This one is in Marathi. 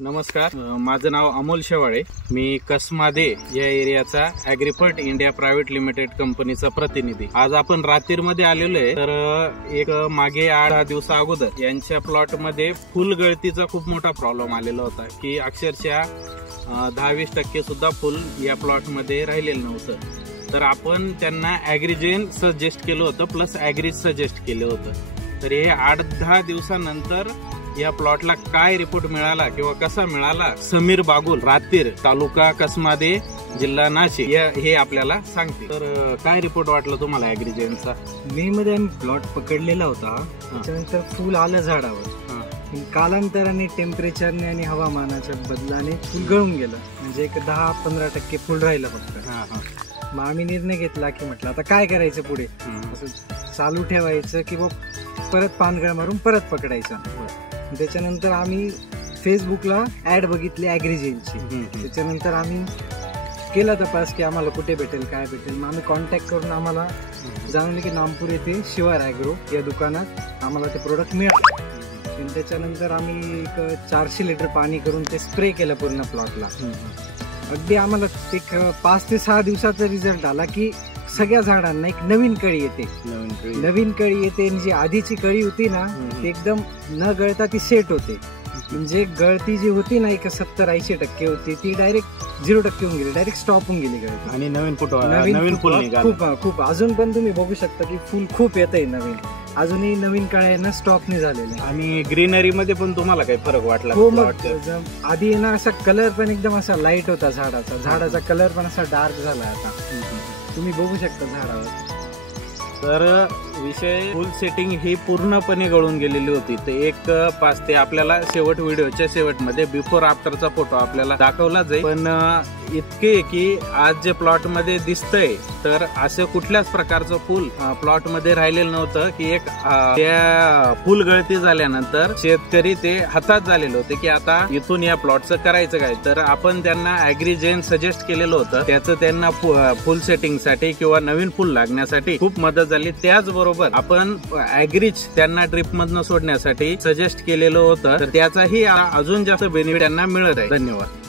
नमस्कार, माझं नाव अमोल शेवाळे. मी कसमादे या एरियाचा ॲग्रीफर्ट इंडिया प्रायव्हेट लिमिटेड कंपनीचा प्रतिनिधी. आज आपण रात्रीमध्ये आलेलो आहे. तर एक मागे 8 दिवस अगोदर यांच्या प्लॉट मध्ये फुल गळतीचा खूप मोठा प्रॉब्लेम आलेला होता की अक्षरशः 10-20% सुद्धा फुल या प्लॉट मध्ये राहिलेलं नव्हतं. तर आपण त्यांना ॲग्रीजेन सजेस्ट केलं होतं, प्लस ॲग्रीज सजेस्ट केलं होतं. तर हे 8-10 दिवसानंतर या प्लॉटला काय रिपोर्ट मिळाला किंवा कसा मिळाला, समीर बागुल, रात्रीर, तालुका कसमादे, जिल्हा नाशिक, हे आपल्याला सांगते. तर काय रिपोर्ट वाटला तुम्हाला ॲग्रीजेनचा? मे मध्ये आम्ही प्लॉट पकडलेला होता, त्याच्यानंतर फुल आलं झाडावर. कालांतराने टेम्परेचरने आणि हवामानाच्या बदलाने फुल गळून गेलं, म्हणजे एक 10-15% फुल राहिलं फक्त. मग आम्ही निर्णय घेतला की म्हटलं आता काय करायचं पुढे, असं चालू ठेवायचं किंवा परत पानगळ मारून परत पकडायचं. त्याच्यानंतर आम्ही फेसबुकला ऍड बघितली ॲग्रीजेनची. त्याच्यानंतर आम्ही केला तपास की आम्हाला कुठे भेटेल, काय भेटेल. मग आम्ही कॉन्टॅक्ट करून आम्हाला जाणवले की नामपूर येथे शिवार ॲग्रो या दुकानात आम्हाला ते प्रोडक्ट मिळालं. त्याच्यानंतर आम्ही एक 400 लिटर पाणी करून ते स्प्रे केलं पूर्ण प्लॉटला. अगदी आम्हाला एक 5 ते 6 दिवसाचा रिझल्ट आला की सगळ्या झाडांना एक नवीन कळी येते. नवीन कळी येते. जी आधीची कळी होती ना, ती एकदम न गळता ती सेट होते. म्हणजे गळती जी होती ना, एक 70-80% होती, ती डायरेक्ट 0% होऊन गेली, डायरेक्ट स्टॉप होऊन गेली गळती. आणि नवीन फुल खूप अजून पण तुम्ही बघू शकता की फुल खूप येतंय नवीन. अजूनही नवीन कळ्यांना स्टॉप नाही झालेले. आणि ग्रीनरी मध्ये पण तुम्हाला काही फरक वाटला? हो, मग आधी ना असा कलर पण एकदम असा लाईट होता झाडाचा कलर पण असा डार्क झाला. आता तुम्ही बघू शकता झाडावर. तर विषय फुल सेटिंग ही पूर्णपणे गळून गेलेली होती. तर एक 5 ते आपल्याला व्हिडिओच्या शेवटमध्ये बिफोर आफ्टरचा फोटो आपल्याला दाखवला जाईल. पण इतके की आज जे प्लॉट मध्ये दिसतंय, तर असं कुठल्याच प्रकारचं फुल प्लॉट मध्ये राहिलेलं नव्हतं की एक त्या फुल गळती झाल्यानंतर शेतकरी ते हातात झालेले होते की आता इथून या प्लॉटचं करायचं काय. तर आपण त्यांना ॲग्रीजेन सजेस्ट केलेलं होतं. त्याचं त्यांना फुल सेटिंग साठी किंवा नवीन फुल लागण्यासाठी खूप मदत झाली. त्याचबरोबर आपण ॲग्रीज त्यांना ड्रिप मधनं सोडण्यासाठी सजेस्ट केलेलं होतं. तर त्याचाही अजून जास्त बेनिफिट त्यांना मिळत आहे. धन्यवाद.